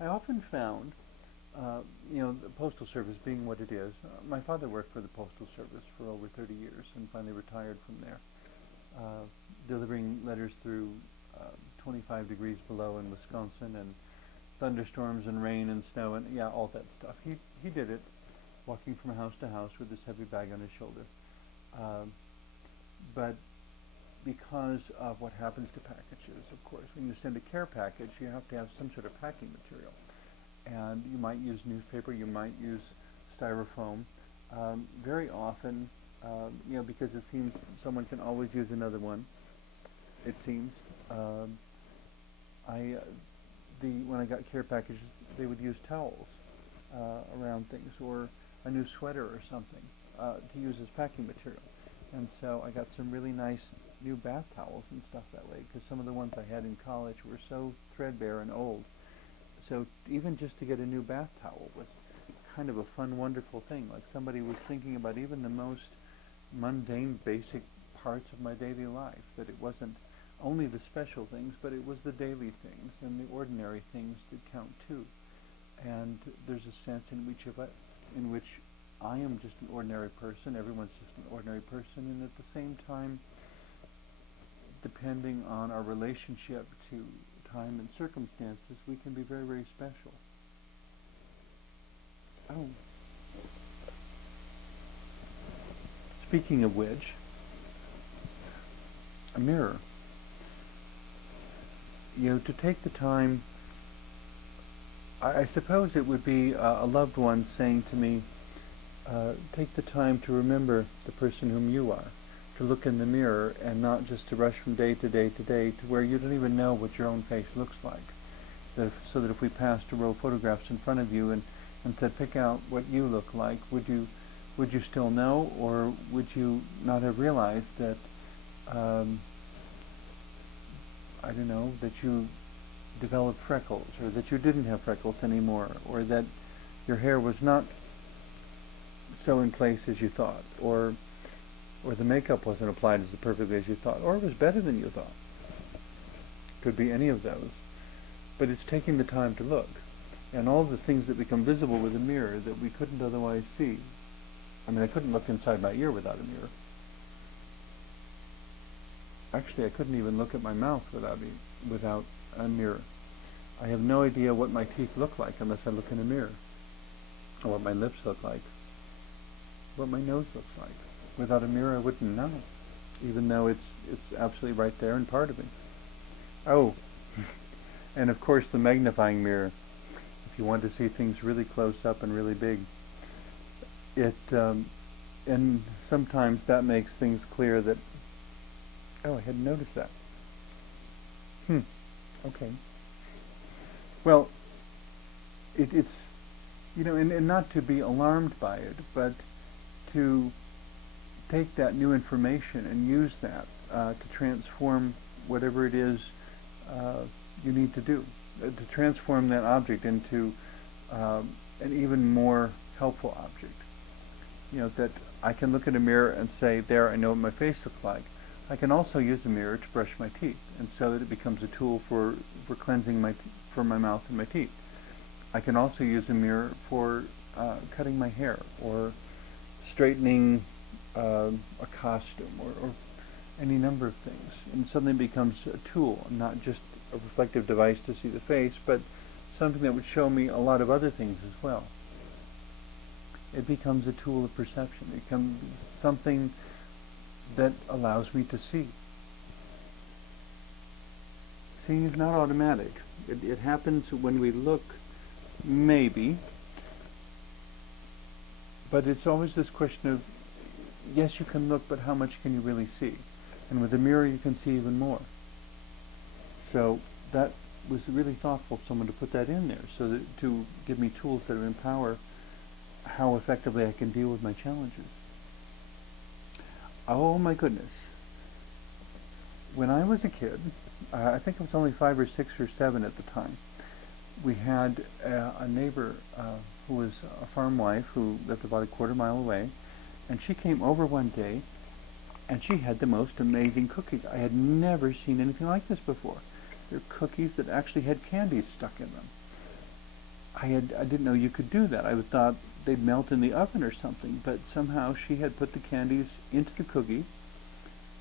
I often found, the Postal Service being what it is. My father worked for the Postal Service for over 30 years and finally retired from there, uh, delivering letters through 25 degrees below in Wisconsin and thunderstorms and rain and snow and yeah, all that stuff. He did it, walking from house to house with this heavy bag on his shoulder. Um, but because of what happens to packages, of course, when you send a care package, you have to have some sort of packing material, and you might use newspaper, you might use styrofoam. Very often, because it seems someone can always use another one. It seems. Um, I the when I got care packages, they would use towels around things or a new sweater or something to use as packing material. And so I got some really nice new bath towels and stuff that way because some of the ones I had in college were so threadbare and old. So even just to get a new bath towel was kind of a fun, wonderful thing. Like somebody was thinking about even the most mundane, basic parts of my daily life, that it wasn't only the special things, but it was the daily things and the ordinary things that count too. And there's a sense in which I am just an ordinary person, everyone's just an ordinary person, and at the same time, depending on our relationship to time and circumstances, we can be very, very special. Oh, speaking of which, a mirror. To take the time, I suppose it would be a loved one saying to me, take the time to remember the person whom you are, to look in the mirror and not just to rush from day to day to day to where you don't even know what your own face looks like. So that if we passed a row of photographs in front of you and said, pick out what you look like, would you still know, or would you not have realized that, I don't know, that you developed freckles, or that you didn't have freckles anymore, or that your hair was not so in place as you thought, or the makeup wasn't applied as perfectly as you thought, or it was better than you thought. Could be any of those. But it's taking the time to look. And all the things that become visible with a mirror that we couldn't otherwise see. I mean, I couldn't look inside my ear without a mirror. Actually, I couldn't even look at my mouth without a mirror. I have no idea what my teeth look like unless I look in a mirror, or what my lips look like, what my nose looks like. Without a mirror, I wouldn't know, even though it's absolutely right there and part of me. Oh, and of course the magnifying mirror. If you want to see things really close up and really big, and sometimes that makes things clear that, oh, I hadn't noticed that. Okay. Well, it's, and not to be alarmed by it, but to take that new information and use that to transform whatever it is you need to do, to transform that object into an even more helpful object. That I can look in a mirror and say, there, I know what my face looks like. I can also use a mirror to brush my teeth, and so that it becomes a tool for cleansing for my mouth and my teeth. I can also use a mirror for cutting my hair or straightening a costume or any number of things. And suddenly it becomes a tool, not just a reflective device to see the face, but something that would show me a lot of other things as well. It becomes a tool of perception. It becomes something that allows me to see. Seeing is not automatic. It happens when we look, maybe, but it's always this question of, yes, you can look, but how much can you really see? And with a mirror, you can see even more. So that was really thoughtful of someone to put that in there, so that to give me tools that empower how effectively I can deal with my challenges. Oh my goodness. When I was a kid, I think I was only 5 or 6 or 7 at the time, we had a neighbor who was a farm wife who lived about a quarter mile away, and she came over one day and she had the most amazing cookies. I had never seen anything like this before. They're cookies that actually had candy stuck in them. I didn't know you could do that. I thought they'd melt in the oven or something, but somehow she had put the candies into the cookie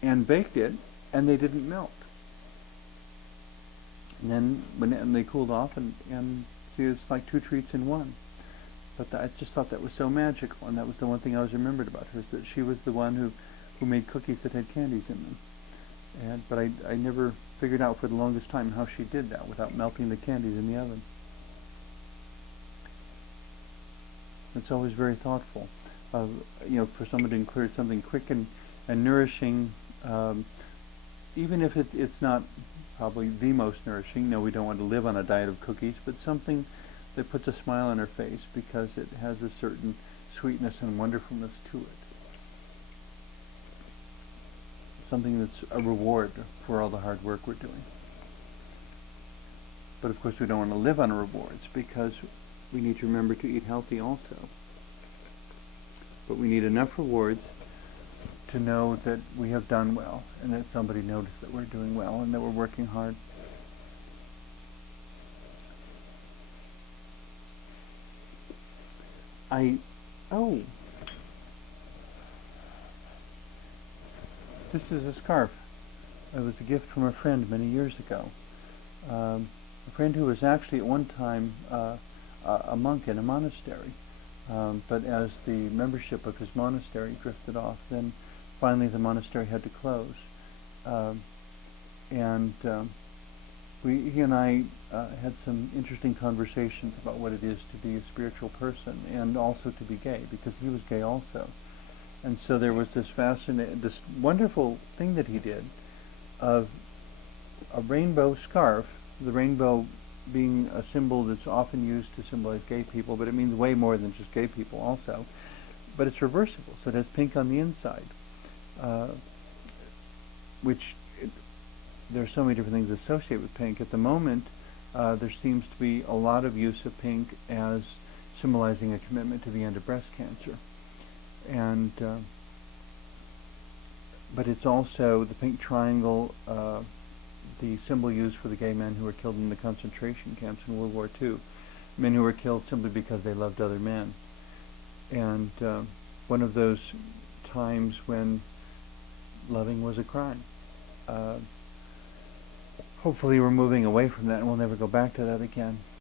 and baked it, and they didn't melt. And then when they cooled off, and see, it's like two treats in one. But I just thought that was so magical, and that was the one thing I always remembered about her, is that she was the one who made cookies that had candies in them. But I never figured out for the longest time how she did that without melting the candies in the oven. It's always very thoughtful, for someone to include something quick and nourishing, even if it's not probably the most nourishing. No, we don't want to live on a diet of cookies, but something that puts a smile on her face because it has a certain sweetness and wonderfulness to it. Something that's a reward for all the hard work we're doing. But of course we don't want to live on rewards, because we need to remember to eat healthy also. But we need enough rewards to know that we have done well, and that somebody noticed that we're doing well and that we're working hard. This is a scarf. It was a gift from a friend many years ago. A friend who was actually at one time a monk in a monastery. But as the membership of his monastery drifted off, then finally the monastery had to close. He and I had some interesting conversations about what it is to be a spiritual person, and also to be gay, because he was gay also. And so there was this wonderful thing that he did of a rainbow scarf, the rainbow being a symbol that's often used to symbolize gay people, but it means way more than just gay people also. But it's reversible, so it has pink on the inside, there are so many different things associated with pink. At the moment, there seems to be a lot of use of pink as symbolizing a commitment to the end of breast cancer. And but it's also the pink triangle, the symbol used for the gay men who were killed in the concentration camps in World War II, men who were killed simply because they loved other men. And one of those times when loving was a crime. Hopefully we're moving away from that and we'll never go back to that again.